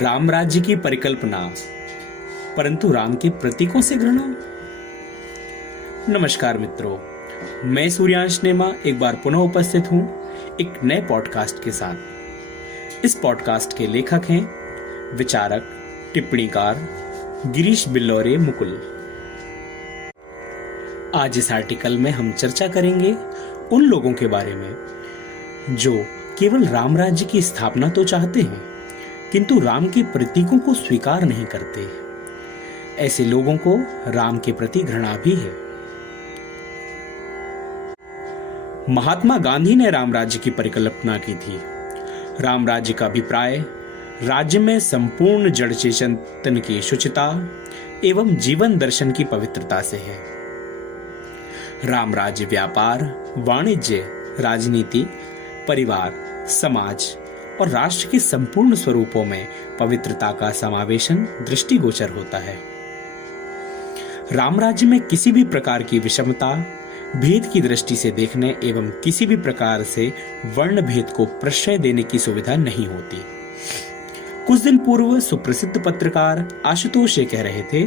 राम राज्य की परिकल्पना, परंतु राम के प्रतीकों से घृणा। नमस्कार मित्रों, मैं सूर्यांश नेमा एक बार पुनः उपस्थित हूं एक नए पॉडकास्ट के साथ। इस पॉडकास्ट के लेखक हैं विचारक, टिप्पणीकार गिरीश बिल्लौरे मुकुल। आज इस आर्टिकल में हम चर्चा करेंगे उन लोगों के बारे में जो केवल राम राज्य की स्थापना तो चाहते हैं किंतु राम के प्रतीकों को स्वीकार नहीं करते। ऐसे लोगों को राम के प्रति घृणा भी है। महात्मा गांधी ने राम राज्य की परिकल्पना की थी। राम राज्य का अभिप्राय राज्य में संपूर्ण जड़ चेतन की शुचिता एवं जीवन दर्शन की पवित्रता से है। राम राज्य व्यापार, वाणिज्य, राजनीति, परिवार, समाज और राष्ट्र के संपूर्ण स्वरूपों में पवित्रता का समावेशन दृष्टिगोचर होता है। राम राज्य में किसी भी प्रकार की विषमता, भेद की दृष्टि से देखने एवं किसी भी प्रकार से वर्ण भेद को प्रश्रय देने की सुविधा नहीं होती। कुछ दिन पूर्व सुप्रसिद्ध पत्रकार आशुतोष ये कह रहे थे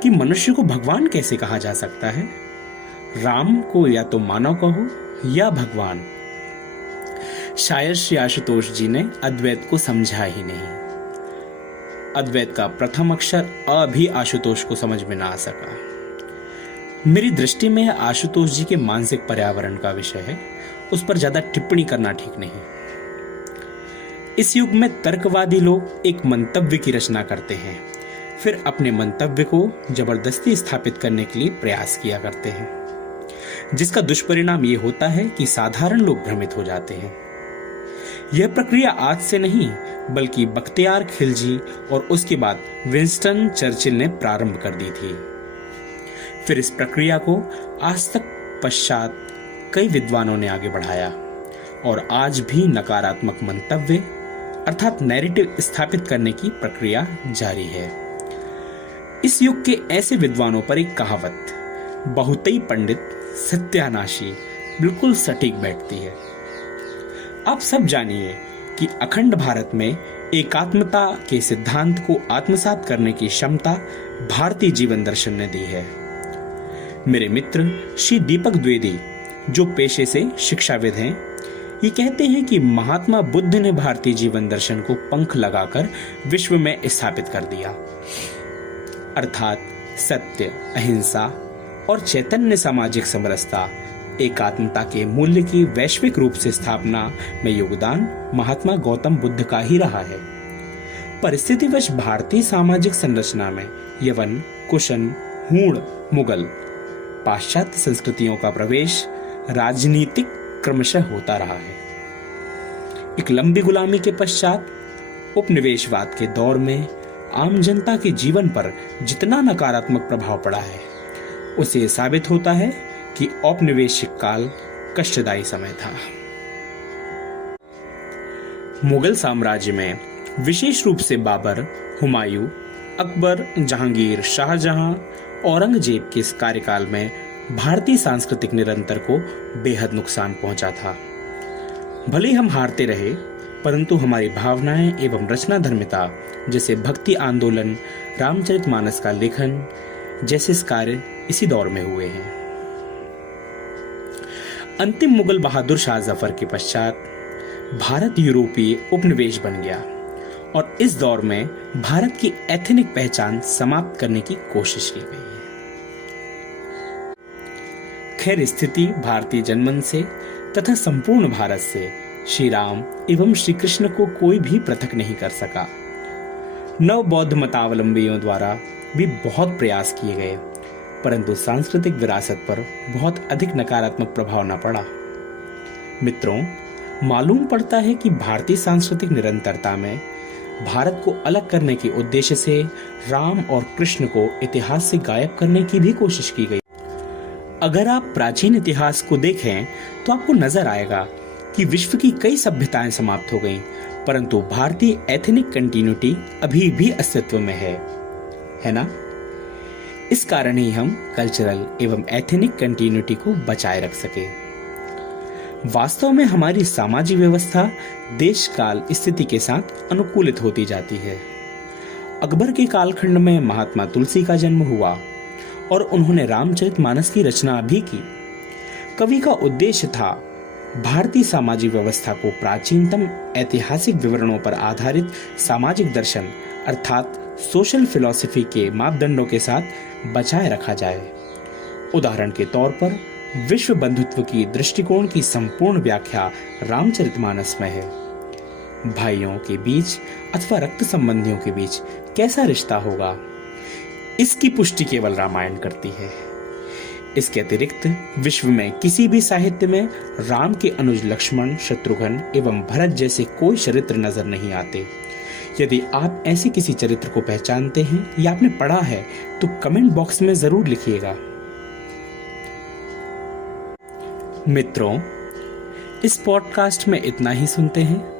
कि मनुष्य को भगवान कैसे कहा जा सकता है। राम को या तो मानव कहो या भगवान। शायद श्री आशुतोष जी ने अद्वैत को समझा ही नहीं। अद्वैत का प्रथम अक्षर अ भी आशुतोष को समझ में ना आ सका। मेरी दृष्टि में आशुतोष जी के मानसिक पर्यावरण का विषय है, उस पर ज्यादा टिप्पणी करना ठीक नहीं। इस युग में तर्कवादी लोग एक मंतव्य की रचना करते हैं, फिर अपने मंतव्य को जबरदस्ती स्थापित करने के लिए प्रयास किया करते हैं, जिसका दुष्परिणाम ये होता है कि साधारण लोग भ्रमित हो जाते हैं। यह प्रक्रिया आज से नहीं बल्कि बख्तियार खिलजी और उसके बाद विंस्टन चर्चिल ने प्रारंभ कर दी थी। फिर इस प्रक्रिया को आज तक पश्चात कई विद्वानों ने आगे बढ़ाया और आज भी नकारात्मक मंतव्य अर्थात नैरेटिव स्थापित करने की प्रक्रिया जारी है। इस युग के ऐसे विद्वानों पर एक कहावत, बहुतई पंडित सत्यानाशी, बिल्कुल सटीक बैठती है। आप सब जानिए कि अखंड भारत में एकात्मता के सिद्धांत को आत्मसात करने की क्षमता भारतीय जीवन दर्शन ने दी है। मेरे मित्र श्री दीपक द्विवेदी, जो पेशे से शिक्षाविद हैं, ये कहते हैं कि महात्मा बुद्ध ने भारतीय जीवन दर्शन को पंख लगाकर विश्व में स्थापित कर दिया। अर्थात सत्य, अहिंसा और चैतन्य सामाजिक समरसता, एकात्मता के मूल्य की वैश्विक रूप से स्थापना में योगदान महात्मा गौतम बुद्ध का ही रहा है। परिस्थितिवश भारतीय सामाजिक संरचना में यवन, कुशन, हूण, मुगल, पाश्चात्य संस्कृतियों का प्रवेश राजनीतिक क्रमशः होता रहा है। एक लंबी गुलामी के पश्चात उपनिवेशवाद के दौर में आम जनता के जीवन पर जितना नकारात्मक प्रभाव पड़ा है, उसे साबित होता है कि औपनिवेशिक काल कष्टदायी समय था। मुगल साम्राज्य में विशेष रूप से बाबर, हुमायूं, अकबर, जहांगीर, शाहजहां, औरंगजेब के इस कार्यकाल में भारतीय सांस्कृतिक निरंतर को बेहद नुकसान पहुंचा था। भले हम हारते रहे, परंतु हमारी भावनाएं एवं रचना धर्मिता जैसे भक्ति आंदोलन, रामचरितमानस का लेखन जैसे कार्य इसी दौर में हुए हैं। अंतिम मुगल बहादुर शाह जफर के पश्चात भारत यूरोपीय उपनिवेश बन गया और इस दौर में भारत की एथनिक पहचान समाप्त करने की कोशिश की गई है। खैर, स्थिति भारतीय जनमन से तथा संपूर्ण भारत से श्री राम एवं श्री कृष्ण को कोई भी पृथक नहीं कर सका। नव बौद्ध मतावलंबियों द्वारा भी बहुत प्रयास किए गए, परंतु सांस्कृतिक विरासत पर बहुत अधिक नकारात्मक प्रभाव न पड़ा। मित्रों, मालूम पड़ता है कि भारतीय सांस्कृतिक निरंतरता में भारत को अलग करने के उद्देश्य से राम और कृष्ण को इतिहास से गायब करने की भी कोशिश की गई। अगर आप प्राचीन इतिहास को देखें तो आपको नजर आएगा कि विश्व की कई सभ्यताएं समाप्त हो गईं, परंतु भारतीय एथनिक कंटिन्यूटी अभी भी अस्तित्व में है ना? इस कारण ही हम कल्चरल एवं एथनिक कंटिन्यूटी को बचाए रख सके। वास्तव में हमारी सामाजिक व्यवस्था देश काल स्थिति के साथ अनुकूलित होती जाती है। अकबर के कालखंड में महात्मा तुलसी का जन्म हुआ और उन्होंने रामचरितमानस की रचना भी की। कवि का उद्देश्य था भारतीय सामाजिक व्यवस्था को प्राचीनतम ऐतिहासिक विवरणों पर आधारित सामाजिक दर्शन अर्थात सोशल फिलॉसफी के मापदंडों के साथ बचाए रखा जाए। उदाहरण के तौर पर विश्व बंधुत्व की दृष्टिकोण की संपूर्ण व्याख्या रामचरितमानस में है। भाइयों के बीच अथवा रक्त संबंधियों के बीच कैसा रिश्ता होगा, इसकी पुष्टि केवल रामायण करती है। इसके अतिरिक्त विश्व में किसी भी साहित्य में राम के अनुज लक्ष्मण, शत्रुघ्न एवं भरत जैसे कोई चरित्र नजर नहीं आते। यदि आप ऐसे किसी चरित्र को पहचानते हैं या आपने पढ़ा है तो कमेंट बॉक्स में जरूर लिखिएगा। मित्रों, इस पॉडकास्ट में इतना ही सुनते हैं।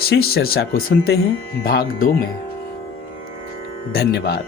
शेष चर्चा को सुनते हैं भाग 2 में। धन्यवाद।